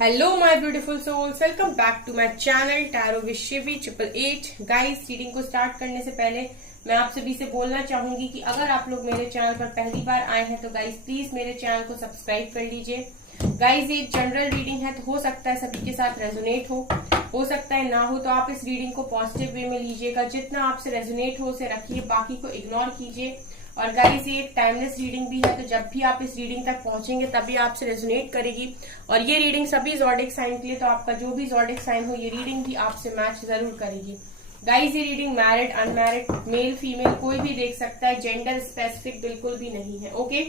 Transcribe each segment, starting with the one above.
Hello my beautiful souls, welcome back to my channel tarot with Shivi 888। Guys, reading को start करने से पहले मैं आप सभी से बोलना चाहूंगी कि अगर आप लोग मेरे चैनल पर पहली बार आए हैं तो गाइस प्लीज मेरे चैनल को सब्सक्राइब कर लीजिए। गाइस, ये जनरल रीडिंग है तो हो सकता है सभी के साथ रेजोनेट हो सकता है ना हो, तो आप इस रीडिंग को पॉजिटिव वे में लीजिएगा। जितना आपसे रेजोनेट हो उसे रखिए, बाकी को इग्नोर कीजिए। और गाइस, ये एक टाइमलेस रीडिंग भी है, तो जब भी आप इस रीडिंग तक पहुंचेंगे तभी आपसे रेजोनेट करेगी। और ये रीडिंग सभी ज़ोडिक साइन के लिए, तो आपका जो भी ज़ोडिक साइन हो ये रीडिंग भी आपसे मैच जरूर करेगी। गाइस, ये reading married, unmarried, male female कोई भी देख सकता है, जेंडर स्पेसिफिक बिल्कुल भी नहीं है। ओके,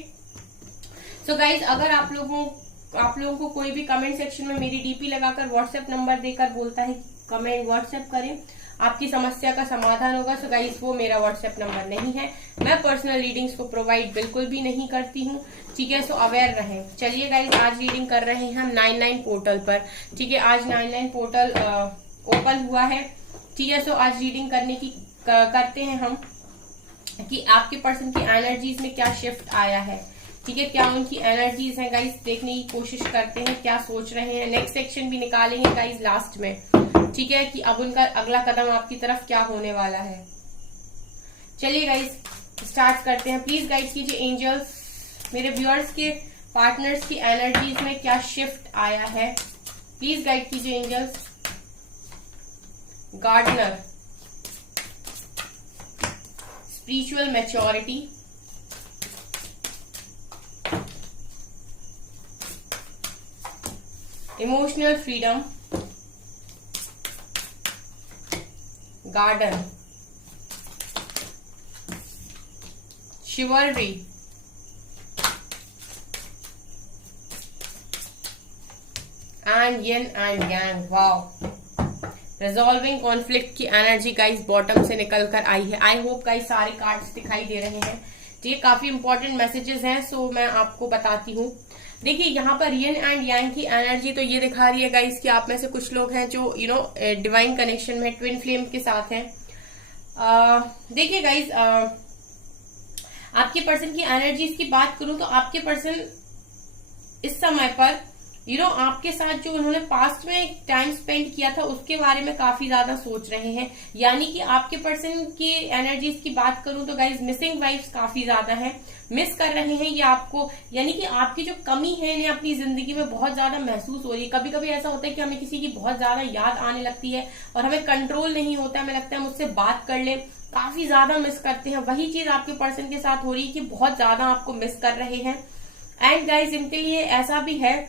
सो गाइस, अगर आप लोगों को कोई भी कमेंट सेक्शन में मेरी डीपी लगाकर व्हाट्सएप नंबर देकर बोलता है कमेंट व्हाट्सएप करें, आपकी समस्या का समाधान होगा, सो गाइस वो मेरा व्हाट्सएप नंबर नहीं है। मैं पर्सनल रीडिंग्स को प्रोवाइड बिल्कुल भी नहीं करती हूँ, ठीक है। सो अवेयर रहें। चलिए गाइस, आज रीडिंग कर रहे हैं हम 99 पोर्टल पर, ठीक है। आज 99 पोर्टल ओपन हुआ है, ठीक है। सो आज रीडिंग करते हैं हम कि आपके पर्सन की एनर्जीज में क्या शिफ्ट आया है, ठीक है। क्या उनकी एनर्जीज हैं गाइस, देखने की कोशिश करते हैं क्या सोच रहे हैं। नेक्स्ट सेक्शन भी निकालेंगे गाइस लास्ट में, ठीक है, कि अब उनका अगला कदम आपकी तरफ क्या होने वाला है। चलिए गाइस, स्टार्ट करते हैं। प्लीज गाइड कीजिए एंजल्स, मेरे व्यूअर्स के पार्टनर्स की एनर्जीज में क्या शिफ्ट आया है, प्लीज गाइड कीजिए angels. Gardener, spiritual maturity, emotional freedom, garden, chivalry, and yin and yang. Wow, resolving conflict की एनर्जी गाइस बॉटम से निकल कर आई है। आई होप गाइस सारे कार्ड्स दिखाई दे रहे हैं, ये काफी इंपॉर्टेंट मैसेजेस हैं, सो मैं आपको बताती हूँ। देखिए, यहाँ पर यिन एंड यांग की एनर्जी तो ये दिखा रही है गाइस कि आप में से कुछ लोग हैं जो डिवाइन कनेक्शन में ट्विन फ्लेम के साथ हैं। देखिए गाइस, आपके पर्सन की एनर्जीज की बात करूं तो आपके पर्सन इस समय पर आपके साथ जो उन्होंने पास्ट में टाइम स्पेंड किया था उसके बारे में काफी ज्यादा सोच रहे हैं। यानी कि आपके पर्सन की एनर्जीज की बात करूं तो गाइज मिसिंग वाइब्स काफी ज्यादा है, मिस कर रहे हैं ये आपको। यानी कि आपकी जो कमी है इन्हें अपनी जिंदगी में बहुत ज्यादा महसूस हो रही है। कभी कभी ऐसा होता है कि हमें किसी की बहुत ज्यादा याद आने लगती है और हमें कंट्रोल नहीं होता है, हमें लगता है मुझसे बात कर ले, काफी ज्यादा मिस करते हैं। वही चीज आपके पर्सन के साथ हो रही है कि बहुत ज्यादा आपको मिस कर रहे हैं। एंड गाइज, इनके लिए ऐसा भी है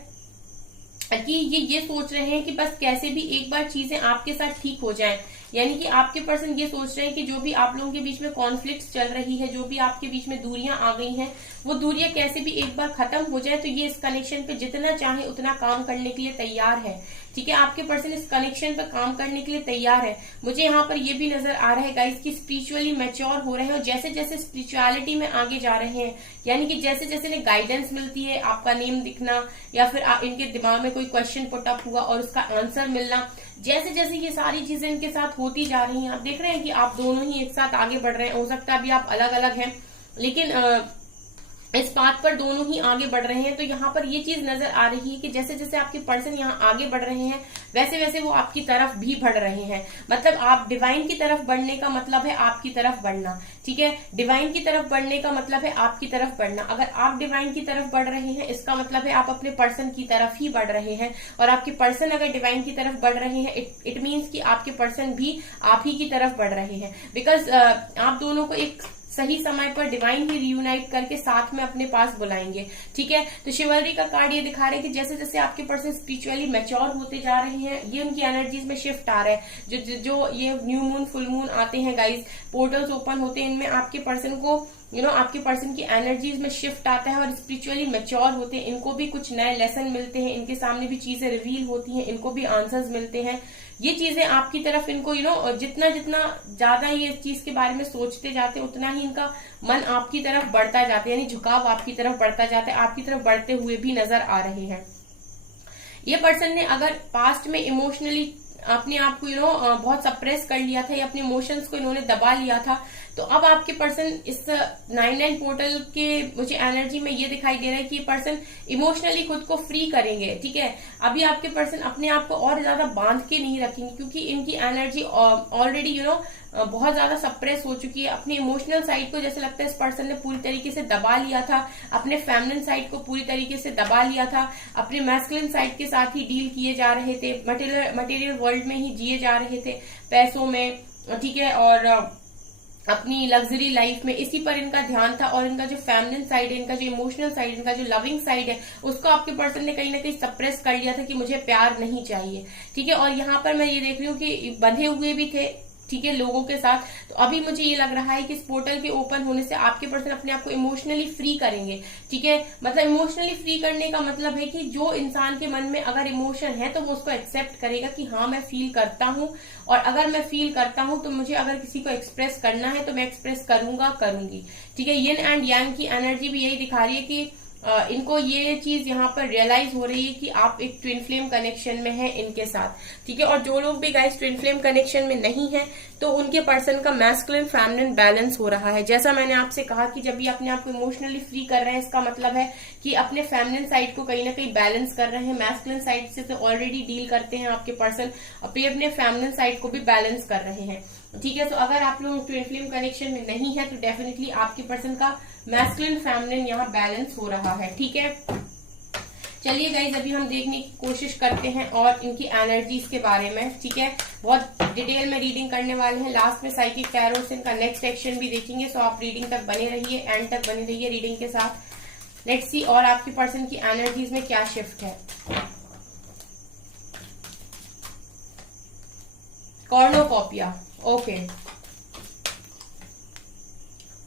कि ये सोच रहे हैं कि बस कैसे भी एक बार चीजें आपके साथ ठीक हो जाएं। यानी कि आपके पर्सन ये सोच रहे हैं कि जो भी आप लोगों के बीच में कॉन्फ्लिक्ट्स चल रही है, जो भी आपके बीच में दूरियां आ गई हैं, वो दूरियां कैसे भी एक बार खत्म हो जाए, तो ये इस कनेक्शन पे जितना चाहे उतना काम करने के लिए तैयार है, ठीक है। आपके पर्सन इस कनेक्शन पे काम करने के लिए तैयार है। मुझे यहाँ पर ये भी नजर आ रहा है गाइस कि स्पिरिचुअली मैच्योर हो रहे हैं, और जैसे जैसे स्पिरिचुअलिटी में आगे जा रहे हैं, यानी कि जैसे जैसे इन्हें गाइडेंस मिलती है, आपका नेम दिखना या फिर इनके दिमाग में कोई क्वेश्चन पुट अप हुआ और उसका आंसर मिलना, जैसे जैसे ये सारी चीजें इनके साथ होती जा रही हैं, आप देख रहे हैं कि आप दोनों ही एक साथ आगे बढ़ रहे हैं। हो सकता है अभी आप अलग अलग हैं, लेकिन इस बात पर दोनों ही आगे बढ़ रहे हैं। तो यहाँ पर ये चीज नजर आ रही है कि जैसे जैसे आपके पर्सन यहाँ आगे बढ़ रहे हैं वैसे वैसे वो आपकी तरफ भी बढ़ रहे हैं। मतलब आप डिवाइन की तरफ बढ़ने का मतलब है आपकी तरफ बढ़ना, ठीक है। डिवाइन की तरफ बढ़ने का मतलब है आपकी तरफ बढ़ना। अगर आप डिवाइन की तरफ बढ़ रहे हैं इसका मतलब है आप अपने पर्सन की तरफ ही बढ़ रहे हैं, और आपके पर्सन अगर डिवाइन की तरफ बढ़ रहे हैं इट मीन्स कि आपके पर्सन भी आप ही की तरफ बढ़ रहे हैं। बिकॉज आप दोनों को एक सही समय पर डिवाइन ही रियूनाइट करके साथ में अपने पास बुलाएंगे, ठीक है। तो शिवलरी का कार्ड ये दिखा रहे हैं कि जैसे जैसे आपके पर्सन स्पिरिचुअली मैच्योर होते जा रहे हैं, ये उनकी एनर्जीज में शिफ्ट आ रहा है। जो ये न्यू मून फुल मून आते हैं गाइस, पोर्टल्स ओपन होते हैं, इनमें आपके पर्सन को आपके पर्सन की एनर्जीज में शिफ्ट आता है और स्पिरिचुअली मैच्योर होते हैं। इनको भी कुछ नए लेसन मिलते हैं, इनके सामने भी चीजें रिवील होती हैं, इनको भी आंसर्स मिलते हैं। ये चीजें आपकी तरफ इनको जितना जितना ज्यादा ये इस चीज के बारे में सोचते जाते हैं उतना ही इनका मन आपकी तरफ बढ़ता जाता है, यानी झुकाव आपकी तरफ बढ़ता जाता है, आपकी तरफ बढ़ते हुए भी नजर आ रहे हैं। ये पर्सन ने अगर पास्ट में इमोशनली अपने आप को बहुत सप्रेस कर लिया था या अपने इमोशंस को इन्होंने दबा लिया था, तो अब आपके पर्सन इस 9-9 पोर्टल के मुझे एनर्जी में ये दिखाई दे रहा है कि ये पर्सन इमोशनली खुद को फ्री करेंगे, ठीक है। अभी आपके पर्सन अपने आप को और ज्यादा बांध के नहीं रखेंगे, क्योंकि इनकी एनर्जी ऑलरेडी बहुत ज्यादा सप्रेस हो चुकी है। अपनी इमोशनल साइड को जैसे लगता है इस पर्सन ने पूरी तरीके से दबा लिया था, अपने फेमिनिन साइड को पूरी तरीके से दबा लिया था, अपने मैस्कुलिन साइड के साथ ही डील किए जा रहे थे, मटेरियल वर्ल्ड में ही जिए जा रहे थे, पैसों में, ठीक है, और अपनी लग्जरी लाइफ में, इसी पर इनका ध्यान था। और इनका जो फेमिनिन साइड है, इनका जो इमोशनल साइड, इनका जो लविंग साइड है, उसको आपके पर्सन ने कहीं ना कहीं सप्रेस कर लिया था कि मुझे प्यार नहीं चाहिए, ठीक है। और यहाँ पर मैं ये देख रही हूँ कि बंधे हुए भी थे, ठीक है, लोगों के साथ। तो अभी मुझे ये लग रहा है कि इस पोर्टल के ओपन होने से आपके पर्सन अपने आप को इमोशनली फ्री करेंगे, ठीक है। मतलब इमोशनली फ्री करने का मतलब है कि जो इंसान के मन में अगर इमोशन है तो वो उसको एक्सेप्ट करेगा कि हाँ मैं फील करता हूँ, और अगर मैं फील करता हूँ तो मुझे अगर किसी को एक्सप्रेस करना है तो मैं एक्सप्रेस करूंगा, करूंगी, ठीक है। यिन एंड यांग की एनर्जी भी यही दिखा रही है कि इनको ये चीज यहाँ पर रियलाइज हो रही है कि आप एक ट्विन फ्लेम कनेक्शन में हैं इनके साथ, ठीक है। और जो लोग भी गाइस ट्विन फ्लेम कनेक्शन में नहीं है तो उनके पर्सन का मैस्कुलिन फेमिनिन बैलेंस हो रहा है। जैसा मैंने आपसे कहा कि जब भी अपने आप को इमोशनली फ्री कर रहे हैं, इसका मतलब है कि अपने फेमिनिन साइड को कहीं ना कहीं बैलेंस कर रहे हैं। मैस्कुलिन साइड से तो ऑलरेडी डील करते हैं आपके पर्सन, अपने फेमिनिन साइड को भी बैलेंस कर रहे हैं, ठीक है। तो अगर आप लोग ट्विन फ्लेम कनेक्शन में नहीं है तो डेफिनेटली आपके पर्सन का मैस्कुलिन फेमिनिन यहाँ बैलेंस हो रहा है, ठीक है। चलिए गाइज अभी हम देखने की कोशिश करते हैं और इनकी एनर्जीज के बारे में, ठीक है। बहुत डिटेल में रीडिंग करने वाले हैं, लास्ट में साइकिक टैरो से इनका नेक्स्ट एक्शन भी देखेंगे। सो आप रीडिंग तक बने रहिए, एंड तक बने रहिए रीडिंग के साथ। लेट्स सी और आपके पर्सन की एनर्जीज में क्या शिफ्ट है। Cornucopia, okay.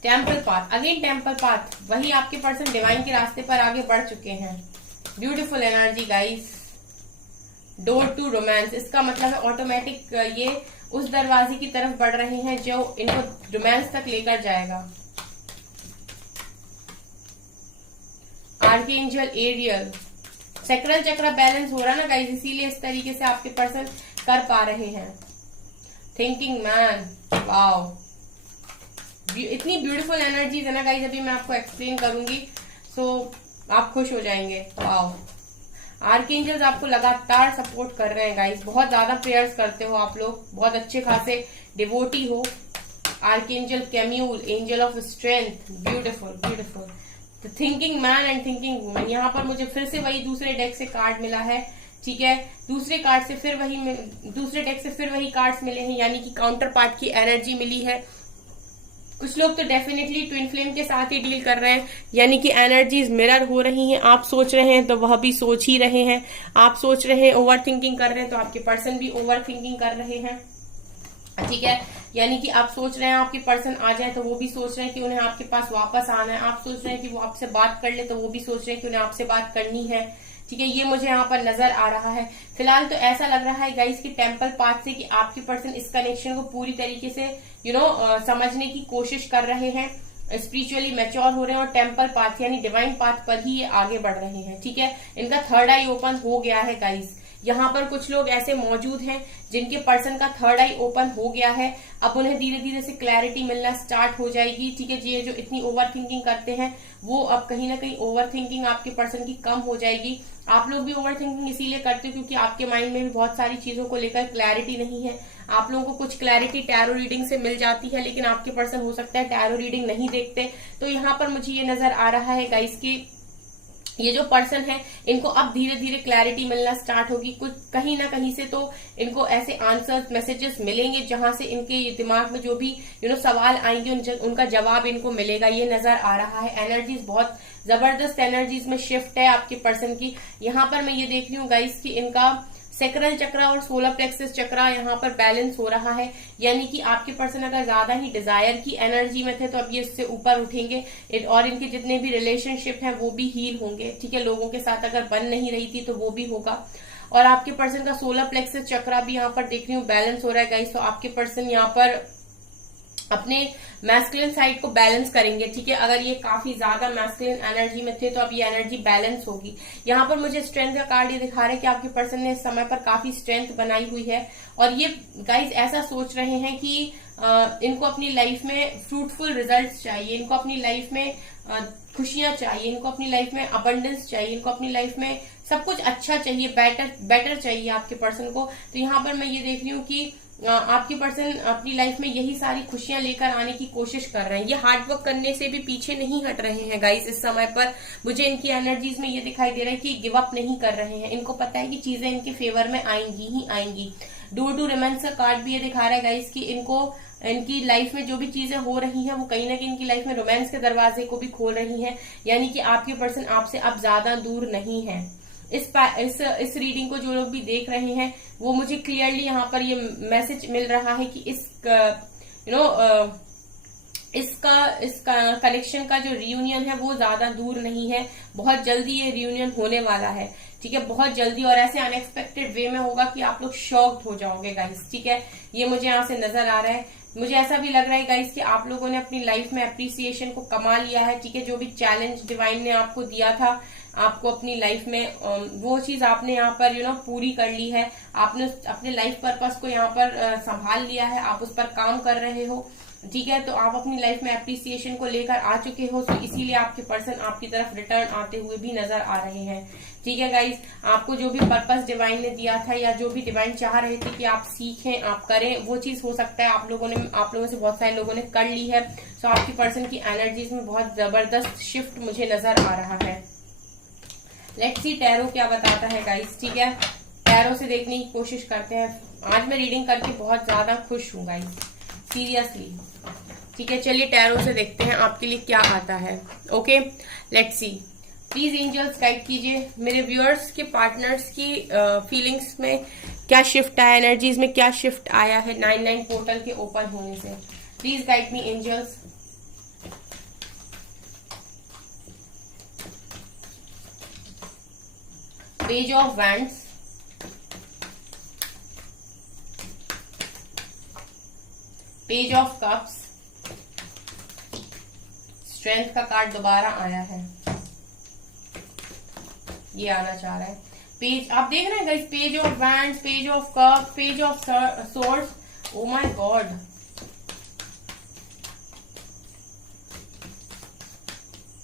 Temple path, again temple path, वही आपके पर्सन डिवाइन के रास्ते पर आगे बढ़ चुके हैं। Beautiful energy guys. Door to romance, इसका मतलब है ऑटोमेटिक ये उस दरवाजे की तरफ बढ़ रहे हैं जो इनको रोमांस तक लेकर जाएगा। आर्कएंजल एरियल, सैक्रल चक्र बैलेंस हो रहा ना गाइस, इसीलिए इस तरीके से आपके पर्सन कर पा रहे हैं। थिंकिंग मैन, वाओ, इतनी ब्यूटीफुल एनर्जीज है ना गाइस, अभी मैं आपको एक्सप्लेन करूंगी, सो आप खुश हो जाएंगे। वाओ, आर्कएंजल्स आपको लगातार सपोर्ट कर रहे हैं गाइस, बहुत ज्यादा प्रेयर्स करते हो आप लोग, बहुत अच्छे खासे डिवोटी हो। Archangel Camael, angel of strength, beautiful beautiful. The thinking man and thinking woman, यहाँ पर मुझे फिर से वही दूसरे डेक से कार्ड मिला है, ठीक है। दूसरे डेक से फिर वही कार्ड्स मिले हैं, यानी कि काउंटर पार्ट की एनर्जी मिली है। कुछ लोग तो डेफिनेटली ट्विन फ्लेम के साथ ही डील कर रहे हैं, यानी कि एनर्जीज मिरर हो रही हैं। आप सोच रहे हैं तो वह भी सोच ही रहे हैं, आप सोच रहे हैं ओवर थिंकिंग कर रहे हैं तो आपके पर्सन भी ओवर थिंकिंग कर रहे हैं, ठीक है। यानी कि आप सोच रहे हैं आपके पर्सन आ जाए तो वो भी सोच रहे हैं कि उन्हें आपके पास वापस आना है, आप सोच रहे हैं कि वो आपसे बात कर ले तो वो भी सोच रहे हैं कि उन्हें आपसे बात करनी है, ठीक है। ये मुझे यहाँ पर नजर आ रहा है। फिलहाल तो ऐसा लग रहा है गाइस कि टेम्पल पाथ से कि आपके पर्सन इस कनेक्शन को पूरी तरीके से समझने की कोशिश कर रहे हैं, स्पिरिचुअली मैच्योर हो रहे हैं, और टेम्पल पाथ यानी डिवाइन पाथ पर ही ये आगे बढ़ रहे हैं, ठीक है। इनका थर्ड आई ओपन हो गया है गाइस। यहाँ पर कुछ लोग ऐसे मौजूद हैं जिनके पर्सन का थर्ड आई ओपन हो गया है। अब उन्हें धीरे धीरे से क्लैरिटी मिलना स्टार्ट हो जाएगी, ठीक है। ये जो इतनी ओवर थिंकिंग करते हैं वो अब कहीं ना कहीं ओवर थिंकिंग आपके पर्सन की कम हो जाएगी। आप लोग भी ओवर थिंकिंग इसीलिए करते हो क्योंकि आपके माइंड में भी बहुत सारी चीजों को लेकर क्लैरिटी नहीं है। आप लोगों को कुछ क्लैरिटी टैरो रीडिंग से मिल जाती है, लेकिन आपके पर्सन हो सकता है टैरो रीडिंग नहीं देखते। तो यहाँ पर मुझे ये नजर आ रहा है गाइस की ये जो पर्सन है इनको अब धीरे धीरे क्लैरिटी मिलना स्टार्ट होगी। कुछ कहीं ना कहीं से तो इनको ऐसे आंसर्स मैसेजेस मिलेंगे जहां से इनके दिमाग में जो भी सवाल आएंगे उनका जवाब इनको मिलेगा, ये नजर आ रहा है। एनर्जीज बहुत जबरदस्त एनर्जीज में शिफ्ट है आपके पर्सन की। यहाँ पर मैं ये देख रही हूँ गाइस कि इनका सैक्रल चक्र और सोलर प्लेक्सस चक्र यहाँ पर बैलेंस हो रहा है, यानी कि आपके पर्सन अगर ज्यादा ही डिजायर की एनर्जी में थे तो अब ये इससे ऊपर उठेंगे और इनके जितने भी रिलेशनशिप हैं वो भी हील होंगे, ठीक है। लोगों के साथ अगर बन नहीं रही थी तो वो भी होगा। और आपके पर्सन का सोलर प्लेक्सस चक्र भी यहाँ पर देख रही हूँ बैलेंस हो रहा है गाइस। तो आपके पर्सन यहाँ पर अपने मैस्कुलिन साइड को बैलेंस करेंगे। ठीक है, अगर ये काफी ज्यादा मैस्कुलिन एनर्जी में थे तो अब ये एनर्जी बैलेंस होगी। यहाँ पर मुझे स्ट्रेंथ का कार्ड ये दिखा रहा है कि आपके पर्सन ने इस समय पर काफी स्ट्रेंथ बनाई हुई है और ये गाइस ऐसा सोच रहे हैं कि इनको अपनी लाइफ में फ्रूटफुल रिजल्ट्स चाहिए, इनको अपनी लाइफ में खुशियां चाहिए, इनको अपनी लाइफ में अबंडेंस चाहिए, इनको अपनी लाइफ में सब कुछ अच्छा चाहिए, बेटर चाहिए आपके पर्सन को। तो यहाँ पर मैं ये देख रही हूँ कि आपके पर्सन अपनी लाइफ में यही सारी खुशियां लेकर आने की कोशिश कर रहे हैं। ये हार्डवर्क करने से भी पीछे नहीं हट रहे हैं गाइस। इस समय पर मुझे इनकी एनर्जीज में ये दिखाई दे रहा है कि गिव अप नहीं कर रहे हैं। इनको पता है कि चीजें इनके फेवर में आएंगी ही आएंगी। डोर टू रोमांस का कार्ड भी ये दिखा रहा है गाइस कि इनको इनकी लाइफ में जो भी चीजें हो रही हैं वो कहीं ना कहीं इनकी लाइफ में रोमांस के दरवाजे को भी खोल रही हैं, यानी कि आपके पर्सन आपसे अब ज्यादा दूर नहीं है। इस रीडिंग को जो लोग भी देख रहे हैं वो मुझे क्लियरली यहाँ पर ये मैसेज मिल रहा है कि इसका कनेक्शन का जो रियूनियन है वो ज्यादा दूर नहीं है, बहुत जल्दी ये रियूनियन होने वाला है। ठीक है, बहुत जल्दी और ऐसे अनएक्सपेक्टेड वे में होगा कि आप लोग शॉक्ड हो जाओगे गाइस। ठीक है, ये मुझे यहाँ से नजर आ रहा है। मुझे ऐसा भी लग रहा है गाइस कि आप लोगों ने अपनी लाइफ में अप्रिसिएशन को कमा लिया है। ठीक है, जो भी चैलेंज डिवाइन ने आपको दिया था आपको अपनी लाइफ में, वो चीज आपने यहाँ पर पूरी कर ली है। आपने अपने लाइफ पर्पस को यहाँ पर संभाल लिया है, आप उस पर काम कर रहे हो। ठीक है, तो आप अपनी लाइफ में अप्रिसिएशन को लेकर आ चुके हो, तो इसीलिए आपके पर्सन आपकी तरफ रिटर्न आते हुए भी नजर आ रहे हैं। ठीक है गाइस, आपको जो भी पर्पस डिवाइन ने दिया था या जो भी डिवाइन चाह रहे थे कि आप सीखें, आप करें, वो चीज हो सकता है आप लोगों से बहुत सारे लोगों ने कर ली है। तो आपकी पर्सन की एनर्जीज में बहुत जबरदस्त शिफ्ट मुझे नजर आ रहा है। लेट्स सी टैरो क्या बताता है गाइस। ठीक है, टैरो से देखने की कोशिश करते हैं। आज मैं रीडिंग करके बहुत ज्यादा खुश हूँ गाइस, सीरियसली। ठीक है, चलिए टैरो से देखते हैं आपके लिए क्या आता है। Okay, let's see. Please angels guide कीजिए मेरे व्यूअर्स के पार्टनर्स की फीलिंग्स में क्या शिफ्ट आया, एनर्जीज में क्या शिफ्ट आया है 9-9 पोर्टल के ओपन होने से। Please guide me angels. Page of wands, page of cups, strength का कार्ड दोबारा आया है, ये आना चाह रहा है। पेज आप देख रहे हैं guys, page of wands, page of cup, page of swords. O my God,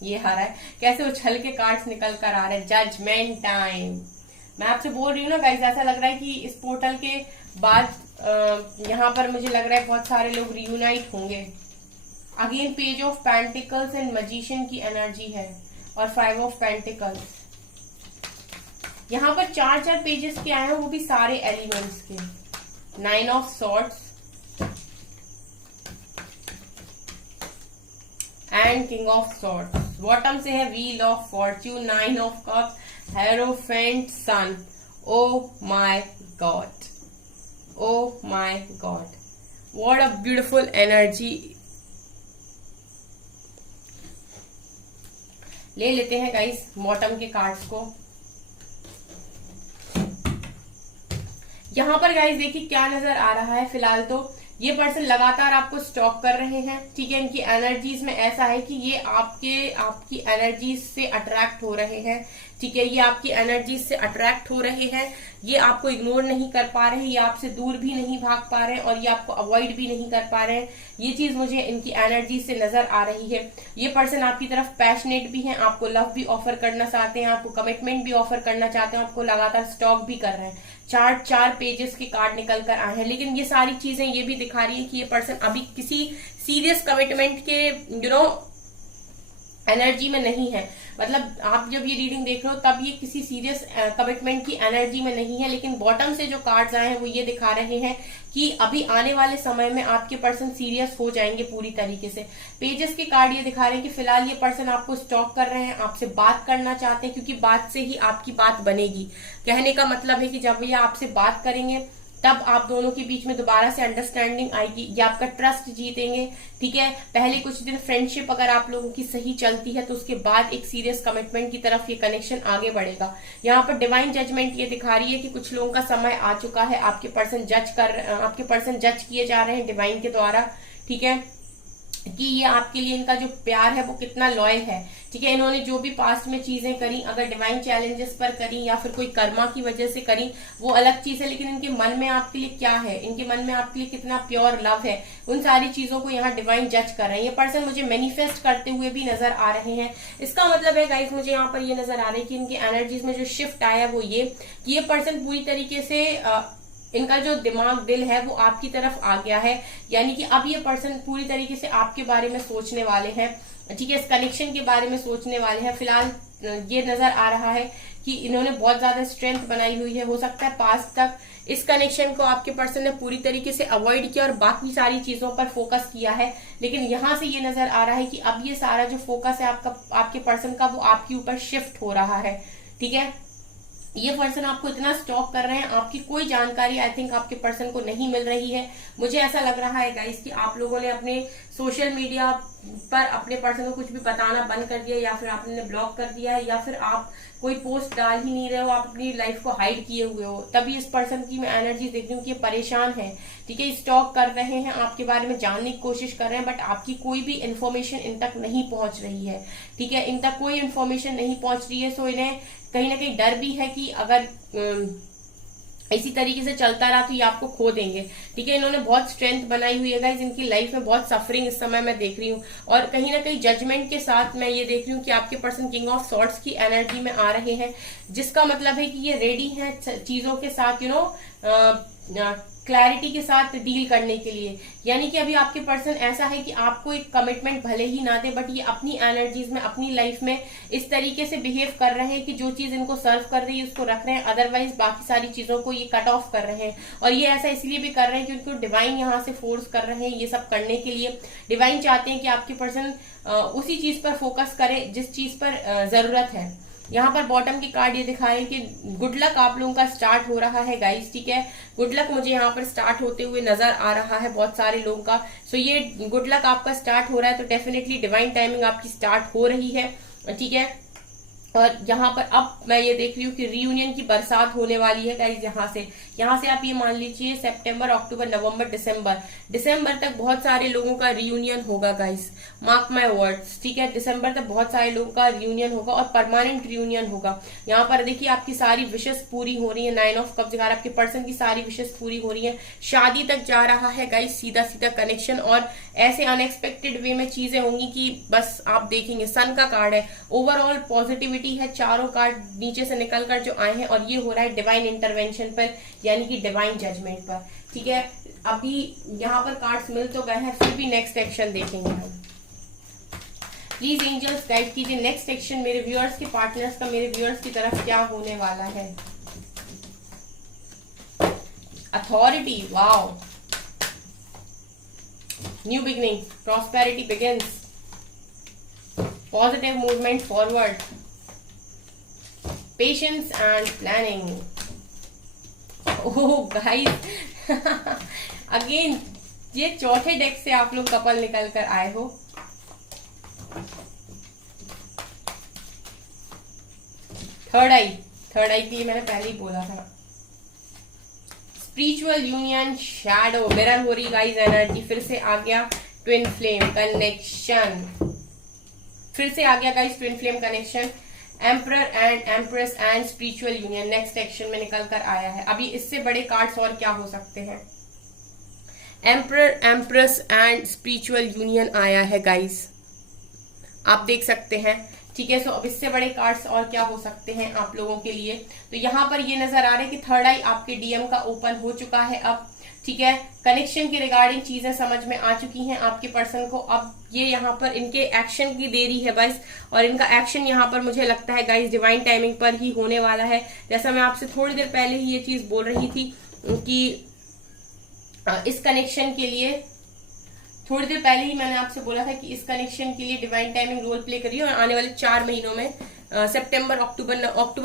ये आ रहा है, कैसे उछल के कार्ड्स निकल कर आ रहे हैं। Judgement time. मैं आपसे बोल रही हूँ ना गाइस, ऐसा लग रहा है कि इस पोर्टल के बाद यहाँ पर मुझे लग रहा है बहुत सारे लोग रियूनाइट होंगे। Again page of pentacles and magician की एनर्जी है और 5 ऑफ पेंटिकल्स। यहाँ पर 4-4 पेजेस के आए हैं, वो भी सारे एलिमेंट्स के। 9 of swords and king of swords. Bottom से है wheel of fortune, 9 of cups, hierophant sun. Oh my God, oh my god, what a beautiful energy। ले लेते हैं गाइस बॉटम के कार्ड्स को। यहां पर गाइस देखिए क्या नजर आ रहा है। फिलहाल तो ये पर्सन लगातार आपको स्टॉक कर रहे हैं। ठीक है, इनकी एनर्जीज में ऐसा है कि ये आपकी एनर्जीज से अट्रैक्ट हो रहे हैं। ठीक है, ये आपकी एनर्जीज से अट्रैक्ट हो रहे हैं, ये आपको इग्नोर नहीं कर पा रहे हैं, ये आपसे दूर भी नहीं भाग पा रहे हैं और ये आपको अवॉइड भी नहीं कर पा रहे हैं। ये चीज मुझे इनकी एनर्जी से नजर आ रही है। ये पर्सन आपकी तरफ पैशनेट भी हैं, आपको लव भी ऑफर करना चाहते हैं, आपको कमिटमेंट भी ऑफर करना चाहते हैं, आपको लगातार स्टॉक भी कर रहे हैं। 4 पेजेस के कार्ड निकल कर आए हैं, लेकिन ये सारी चीजें ये भी दिखा रही है कि ये पर्सन अभी किसी सीरियस कमिटमेंट के एनर्जी में नहीं है। मतलब आप जब ये रीडिंग देख रहे हो तब ये किसी सीरियस कमिटमेंट की एनर्जी में नहीं है, लेकिन बॉटम से जो कार्ड्स आए हैं वो ये दिखा रहे हैं कि अभी आने वाले समय में आपके पर्सन सीरियस हो जाएंगे पूरी तरीके से। पेजेस के कार्ड ये दिखा रहे हैं कि फिलहाल ये पर्सन आपको स्टॉक कर रहे हैं, आपसे बात करना चाहते हैं, क्योंकि बात से ही आपकी बात बनेगी। कहने का मतलब है कि जब ये आपसे बात करेंगे तब आप दोनों के बीच में दोबारा से अंडरस्टैंडिंग आएगी, ये आपका ट्रस्ट जीतेंगे। ठीक है, पहले कुछ दिन फ्रेंडशिप अगर आप लोगों की सही चलती है तो उसके बाद एक सीरियस कमिटमेंट की तरफ ये कनेक्शन आगे बढ़ेगा। यहाँ पर डिवाइन जजमेंट ये दिखा रही है कि कुछ लोगों का समय आ चुका है, आपके पर्सन जज किए जा रहे हैं डिवाइन के द्वारा। ठीक है, कि ये आपके लिए इनका जो प्यार है वो कितना लॉयल है। ठीक है, इन्होंने जो भी पास्ट में चीजें करी, अगर डिवाइन चैलेंजेस पर करी या फिर कोई कर्मा की वजह से करी, वो अलग चीज है, लेकिन इनके मन में आपके लिए क्या है, इनके मन में आपके लिए कितना प्योर लव है, उन सारी चीजों को यहाँ डिवाइन जज कर रहे हैं। ये पर्सन मुझे मैनिफेस्ट करते हुए भी नजर आ रहे हैं। इसका मतलब है गाइस, मुझे यहाँ पर ये नजर आ रहा है कि इनकी एनर्जीज में जो शिफ्ट आया वो ये कि ये पर्सन पूरी तरीके से इनका जो दिमाग दिल है वो आपकी तरफ आ गया है, यानी कि अब ये पर्सन पूरी तरीके से आपके बारे में सोचने वाले हैं। ठीक है, इस कनेक्शन के बारे में सोचने वाले हैं। फिलहाल ये नजर आ रहा है कि इन्होंने बहुत ज्यादा स्ट्रेंथ बनाई हुई है। हो सकता है पास्ट तक इस कनेक्शन को आपके पर्सन ने पूरी तरीके से अवॉइड किया और बाकी सारी चीजों पर फोकस किया है, लेकिन यहां से ये नजर आ रहा है कि अब ये सारा जो फोकस है आपके पर्सन का वो आपके ऊपर शिफ्ट हो रहा है। ठीक है, ये पर्सन आपको इतना स्टॉक कर रहे हैं, आपकी कोई जानकारी आई थिंक आपके पर्सन को नहीं मिल रही है। मुझे ऐसा लग रहा है गाइस कि आप लोगों ने अपने सोशल मीडिया पर अपने पर्सन को कुछ भी बताना बंद कर दिया, या फिर आपने ब्लॉक कर दिया है, या फिर आप कोई पोस्ट डाल ही नहीं रहे हो, आप अपनी लाइफ को हाइड किए हुए हो। तभी इस पर्सन की मैं एनर्जी देख रही हूँ कि ये परेशान है। ठीक है, स्टॉक कर रहे हैं, आपके बारे में जानने की कोशिश कर रहे हैं, बट आपकी कोई भी इन्फॉर्मेशन इन तक नहीं पहुंच रही है। ठीक है, इन तक कोई इन्फॉर्मेशन नहीं पहुंच रही है, सो इन्हें कहीं ना कहीं डर भी है कि अगर इसी तरीके से चलता रहा तो ये आपको खो देंगे। ठीक है, इन्होंने बहुत स्ट्रेंथ बनाई हुई है गाइस, इनकी लाइफ में बहुत सफरिंग इस समय मैं देख रही हूँ, और कहीं ना कहीं जजमेंट के साथ मैं ये देख रही हूँ कि आपके पर्सन किंग ऑफ सॉर्ड्स की एनर्जी में आ रहे हैं, जिसका मतलब है कि ये रेडी हैं चीजों के साथ क्लैरिटी के साथ डील करने के लिए। यानी कि अभी आपके पर्सन ऐसा है कि आपको एक कमिटमेंट भले ही ना दे, बट ये अपनी एनर्जीज में अपनी लाइफ में इस तरीके से बिहेव कर रहे हैं कि जो चीज इनको सर्व कर रही है उसको रख रहे हैं, अदरवाइज बाकी सारी चीजों को ये कट ऑफ कर रहे हैं। और ये ऐसा इसलिए भी कर रहे हैं क्योंकि डिवाइन यहाँ से फोर्स कर रहे हैं ये सब करने के लिए। डिवाइन चाहते हैं कि आपके पर्सन उसी चीज पर फोकस करे जिस चीज पर जरूरत है। यहाँ पर बॉटम की कार्ड ये दिखा है कि गुड लक आप लोगों का स्टार्ट हो रहा है गाइस। ठीक है, गुड लक मुझे यहाँ पर स्टार्ट होते हुए नजर आ रहा है बहुत सारे लोगों का। सो ये गुड लक आपका स्टार्ट हो रहा है, तो डेफिनेटली डिवाइन टाइमिंग आपकी स्टार्ट हो रही है। ठीक है, और यहाँ पर अब मैं ये देख रही हूँ कि रियूनियन की बरसात होने वाली है गाइस। यहाँ से आप ये मान लीजिए सितंबर, अक्टूबर, नवंबर, दिसंबर तक बहुत सारे लोगों का रियूनियन होगा गाइस, मार्क माय वर्ड्स। ठीक है, दिसंबर तक बहुत सारे लोगों का रियूनियन होगा और परमानेंट रियूनियन होगा। यहाँ पर देखिए आपकी सारी विशेष पूरी हो रही है, 9 ऑफ कप्स दिखा रहा है, आपके पर्सन की सारी विशेष पूरी हो रही है, शादी तक जा रहा है गाइस, सीधा सीधा कनेक्शन। और ऐसे अनएक्सपेक्टेड वे में चीजें होंगी कि बस आप देखेंगे। सन का कार्ड है, ओवरऑल पॉजिटिविटी है, चारों कार्ड नीचे से निकलकर जो आए हैं, और ये हो रहा है डिवाइन इंटरवेंशन पर, यानी कि डिवाइन जजमेंट पर। ठीक है, अभी यहाँ पर कार्ड्स मिल तो गए हैं, फिर भी नेक्स्ट एक्शन देखेंगे हम। प्लीज एंजल्स गाइड कीजिए नेक्स्ट एक्शन मेरे व्यूअर्स के पार्टनर्स का मेरे व्यूअर्स की तरफ क्या होने वाला है। Authority, wow, new beginning, prosperity begins, positive movement forward, patience and planning. Oh guys again ये चौथे डेक से आप लोग कपल निकल कर आए हो। थर्ड आई के लिए मैंने पहले ही बोला था। स्पिरिचुअल यूनियन, शैडो, मिरर हो रही गाइस एनर्जी, फिर से आ गया ट्विन फ्लेम कनेक्शन, फिर से आ गया guys twin flame connection, emperor and empress and spiritual union next action में निकल कर आया है। अभी इससे बड़े कार्ड्स और क्या हो सकते हैं। Emperor, empress and spiritual union आया है गाइस, आप देख सकते हैं। ठीक है, सो अब इससे बड़े कार्ड्स और क्या हो सकते हैं आप लोगों के लिए। तो यहाँ पर ये नजर आ रहा है कि थर्ड आई आपके डीएम का ओपन हो चुका है अब। ठीक है, कनेक्शन के रिगार्डिंग चीजें समझ में आ चुकी हैं आपके पर्सन को। अब ये यहाँ पर इनके एक्शन की देरी है बस, और इनका एक्शन यहाँ पर मुझे लगता है गाइस डिवाइन टाइमिंग पर ही होने वाला है। जैसा मैं आपसे थोड़ी देर पहले ही ये चीज बोल रही थी कि इस कनेक्शन के लिए, थोड़ी देर पहले ही मैंने आपसे बोला था कि इस कनेक्शन के लिए डिवाइन टाइमिंग रोल प्ले करिए, और आने वाले 4 महीनों में सितंबर, अक्टूबर,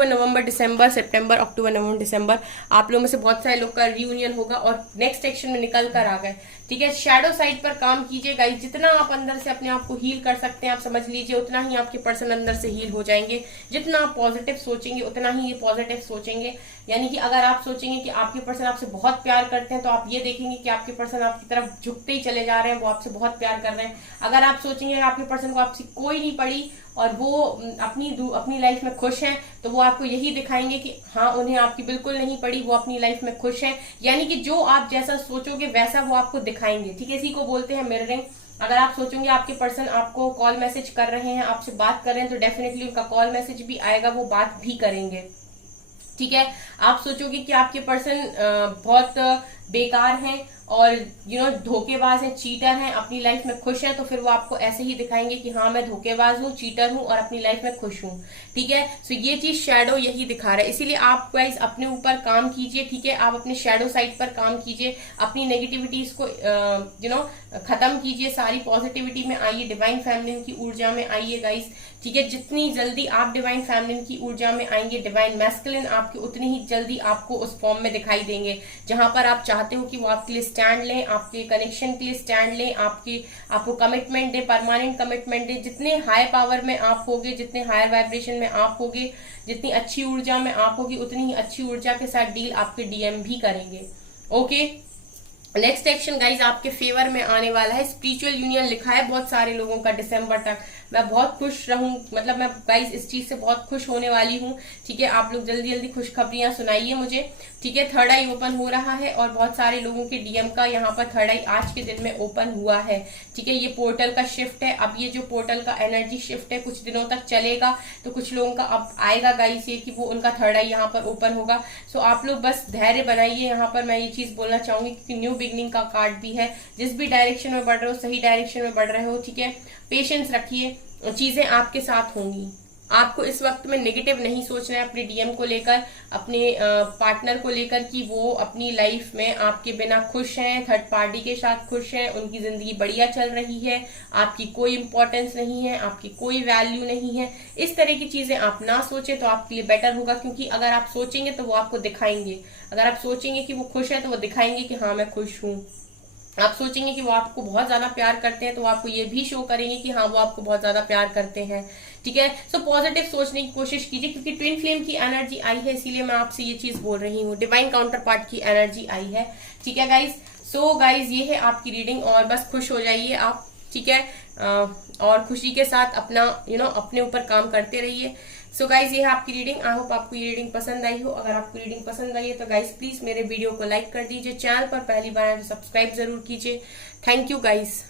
नवंबर, दिसंबर, सितंबर, अक्टूबर, नवंबर, दिसंबर आप लोगों में से बहुत सारे लोग का रियूनियन होगा और नेक्स्ट एक्शन में निकल कर आ गए। ठीक है, शैडो साइड पर काम कीजिए गाइस, जितना आप अंदर से अपने आप को हील कर सकते हैं आप समझ लीजिए, उतना ही आपके पर्सन अंदर से हील हो जाएंगे। जितना आप पॉजिटिव सोचेंगे उतना ही ये पॉजिटिव सोचेंगे। यानी कि अगर आप सोचेंगे कि आपके पर्सन आपसे बहुत प्यार करते हैं तो आप ये देखेंगे कि आपके पर्सन आपकी तरफ झुकते ही चले जा रहे हैं, वो आपसे बहुत प्यार कर रहे हैं। अगर आप सोचेंगे कि आपके पर्सन को आपसे कोई नहीं पड़ी और वो अपनी लाइफ में खुश हैं, तो वो आपको यही दिखाएंगे कि हाँ उन्हें आपकी बिल्कुल नहीं पड़ी, वो अपनी लाइफ में खुश हैं। यानी कि जो आप जैसा सोचोगे वैसा वो आपको दिखाएंगे। ठीक है, इसी को बोलते हैं मिररिंग। अगर आप सोचोगे आपके पर्सन आपको कॉल मैसेज कर रहे हैं, आपसे बात कर रहे हैं, तो डेफिनेटली उनका कॉल मैसेज भी आएगा, वो बात भी करेंगे। ठीक है, आप सोचोगे कि आपके पर्सन बहुत बेकार हैं और धोखेबाज हैं, चीटर हैं, अपनी लाइफ में खुश हैं, तो फिर वो आपको ऐसे ही दिखाएंगे कि हाँ मैं धोखेबाज हूँ, चीटर हूँ और अपनी लाइफ में खुश हूँ। ठीक है, सो ये चीज शैडो यही दिखा रहा है। इसीलिए आप गाइस अपने ऊपर काम कीजिए। ठीक है, आप अपने शैडो साइड पर काम कीजिए, अपनी नेगेटिविटीज को खत्म कीजिए, सारी पॉजिटिविटी में आइए, डिवाइन फेमिनिन की ऊर्जा में आइए गाइस। ठीक है, जितनी जल्दी आप डिवाइन फेमिनिन की ऊर्जा में आएंगे, डिवाइन मैस्कुलिन आपके उतनी ही जल्दी आपको उस फॉर्म में दिखाई देंगे जहां पर आप चाहते हो कि वो आपके लिए स्टैंड लें, आपके कनेक्शन के लिए स्टैंड लें, आपको कमिटमेंट दे, परमानेंट कमिटमेंट दे। जितने हाई पावर में आप होगे, जितने हायर वाइब्रेशन में आप होगे, जितनी अच्छी ऊर्जा में आप होगी, उतनी ही अच्छी ऊर्जा के साथ डील आपके डीएम भी करेंगे। ओके, नेक्स्ट एक्शन गाइज आपके फेवर में आने वाला है। स्पिरिचुअल यूनियन लिखा है बहुत सारे लोगों का दिसंबर तक। मैं बहुत खुश रहूं, मतलब मैं गाइज इस चीज से बहुत खुश होने वाली हूँ। ठीक है, आप लोग जल्दी जल्दी खुशखबरियां सुनाइए मुझे। ठीक है, थर्ड आई ओपन हो रहा है और बहुत सारे लोगों के डीएम का यहाँ पर थर्ड आई आज के दिन में ओपन हुआ है। ठीक है, ये पोर्टल का शिफ्ट है। अब ये जो पोर्टल का एनर्जी शिफ्ट है कुछ दिनों तक चलेगा, तो कुछ लोगों का अब आएगा गाइस ये कि वो उनका थर्ड आई यहाँ पर ओपन होगा। सो आप लोग बस धैर्य बनाइए। यहाँ पर मैं ये चीज बोलना चाहूंगी क्योंकि न्यू बिगनिंग का कार्ड भी है। जिस भी डायरेक्शन में बढ़ रहे हो, सही डायरेक्शन में बढ़ रहे हो। ठीक है, पेशेंस रखिए, चीजें आपके साथ होंगी। आपको इस वक्त में नेगेटिव नहीं सोचना है अपने डीएम को लेकर, अपने पार्टनर को लेकर कि वो अपनी लाइफ में आपके बिना खुश हैं, थर्ड पार्टी के साथ खुश हैं, उनकी जिंदगी बढ़िया चल रही है, आपकी कोई इंपॉर्टेंस नहीं है, आपकी कोई वैल्यू नहीं है। इस तरह की चीजें आप ना सोचें तो आपके लिए बेटर होगा, क्योंकि अगर आप सोचेंगे तो वो आपको दिखाएंगे। अगर आप सोचेंगे कि वो खुश है तो वो दिखाएंगे कि हाँ मैं खुश हूँ। आप सोचेंगे कि वो आपको बहुत ज्यादा प्यार करते हैं तो वो आपको ये भी शो करेंगे कि हाँ वो आपको बहुत ज्यादा प्यार करते हैं। ठीक है, सो पॉजिटिव सोचने की कोशिश कीजिए, क्योंकि ट्विन फ्लेम की एनर्जी आई है, इसीलिए मैं आपसे ये चीज बोल रही हूँ। डिवाइन काउंटर पार्ट की एनर्जी आई है। ठीक है गाइज, सो गाइज ये है आपकी रीडिंग और बस खुश हो जाइए आप। ठीक है, और खुशी के साथ अपना अपने ऊपर काम करते रहिए। सो गाइज ये है आपकी रीडिंग। आई होप आपको ये रीडिंग पसंद आई हो। अगर आपको रीडिंग पसंद आई है तो गाइज प्लीज मेरे वीडियो को लाइक कर दीजिए, चैनल पर पहली बार आए तो सब्सक्राइब जरूर कीजिए। Thank you guys.